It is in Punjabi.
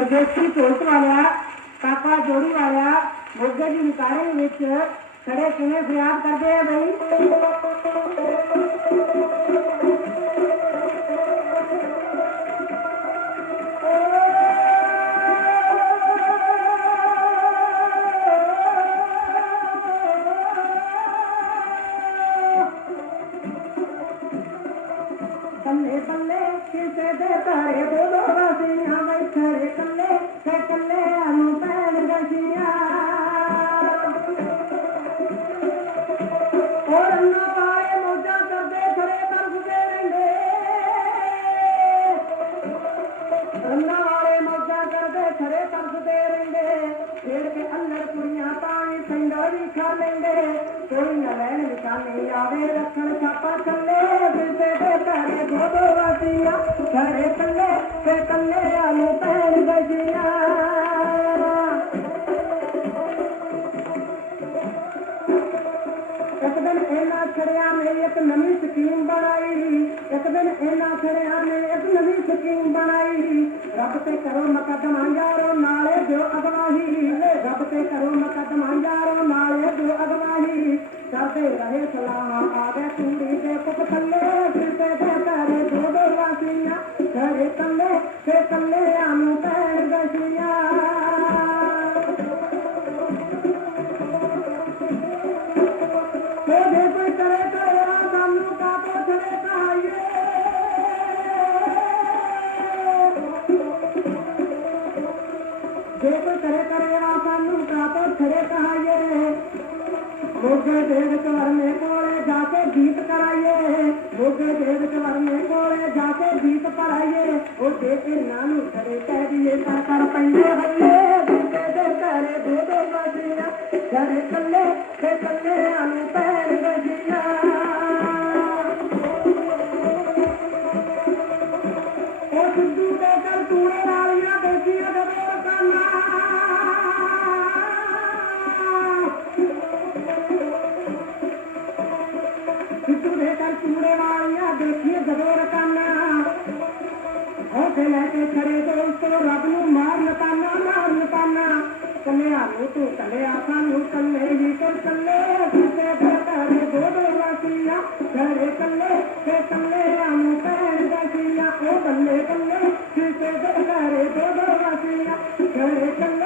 ਪਰਦੇਸੀ ਢੋਲਕ ਵਾਲਿਆ, ਕਾਕਾ ਜੋੜੀ ਵਾਲਿਆ, ਮੋਗੇ ਦੀ ਨਿਕਾਰੇ ਵਿੱਚ ਖੜੇ ਕਿਵੇਂ ਫਰਿਆਦ ਕਰਦੇ ਆ ਬਈ? ਬੱਲੇ ਬੱਲੇ ਕਿਸੇ ਦੇ ਘਰੇ ਦੋ ਦੋ ਖਰੇ ਤਰਸਦੇ ਰਹਿੰਦੇ। ਫੇਰ ਕੇ ਅੰਦਰ ਕੁੜੀਆਂ ਪਾਣੀ ਪਿੰਡੋਂ ਖਾ ਲੈਂਦੇ। ਕੋਈ ਨਾ ਲੈਣ ਨਿਸ਼ਾਨੇ ਆਵੇ, ਰੱਖਣ ਛਾਪਾ ਚੱਲੇ ਫਿਰਦੇ ਦੇ ਰੱਬ ਤੇ ਕਰੋ ਮੁਕੱਦਮਾ ਯਾਰੋ, ਨਾਲੇ ਦਿਓ ਅਗਵਾਹੀ। ਰੱਬ ਤੇ ਕਰੋ ਮੁਕੱਦਮਾ ਯਾਰੋ, ਨਾਲੇ ਦਿਓ ਅਗਵਾਹੀ। ਕਰਦੇ ਰਹੇ ਸਲਾਮ ਆਵੇ ਕੁੜੀ ਦੇ ਪੁੱਤ ਥੱਲੇ, ਫਿਰਦੇ ਤੇ ਘਰੇ ਦੋ ਦੋ ਵਾਸੀਆਂ। ਘਰੇ ਕੱਲੇ ਤੇ ਕੱਲੇ ਆਨੂੰ ਪੈਣ ਗਸੀਆਂ। ਜੇ ਕੋਈ ਕਰੇ ਕਰੇ ਆ ਸਾਨੂੰ ਕਾ ਪੁੱਛਲੇ ਕਾਈਏ ਮੋਗੇ ਦੇ ਵਿੱਚ ਵਰਨੇ ਕੋਲੇ ਜਾ ਕੇ ਗੀਤ ਕਰਾਈਏ ਮੋਗੇ ਦੇ ਵਿੱਚ ਵਰਨੇ ਕੋਲੇ ਜਾ ਕੇ ਗੀਤ ਕਰਾਈਏ ਉਹ ਦੇ ਕੇ ਨਾਨੂੰ ਕਰੇ ਕਹਿ ਦਈਏ ਤਾਂ ਕਰ ਪੈਂਦੇ ਹੱਲੇ ਦੂਜੇ ਦੇ ਘਰੇ ਦੋ ਦੋ ਵਜੀਆਂ ਘਰੇ ਕੱਲੇ ਤੇ ਕੱਲੇ ਆਨੂੰ ਪੈਣ ਵਜੀਆਂ। ਉਹ ਝੰਡੇ ਲੈ ਕੇ ਖੜੇ ਤੇ ਉਸ ਤੋਂ ਰੱਬ ਨੂੰ ਮਾਰ ਲਪਾਨਾ ਮਾਰ ਲਪਾਨਾ ਕੱਲੇ ਆ ਨੂੰ ਤੂੰ, ਕੱਲੇ ਆ ਸਾਨੂੰ ਕੱਲੇ ਹੀ ਕਰ ਕੱਲੇ ਕਿਤੇ ਘਰੇ ਦੋ ਦੋ ਵਾਸੀਆਂ। ਘਰੇ ਕੱਲੇ ਤੇ ਕੱਲੇ ਆ ਨੂੰ ਪੈਰ ਵਾਸੀਆਂ। ਉਹ ਬੱਲੇ ਬੱਲੇ ਕਿਤੇ ਘਰੇ ਦੋ ਦੋ ਵਾਸੀਆਂ। ਘਰੇ ਕੱਲੇ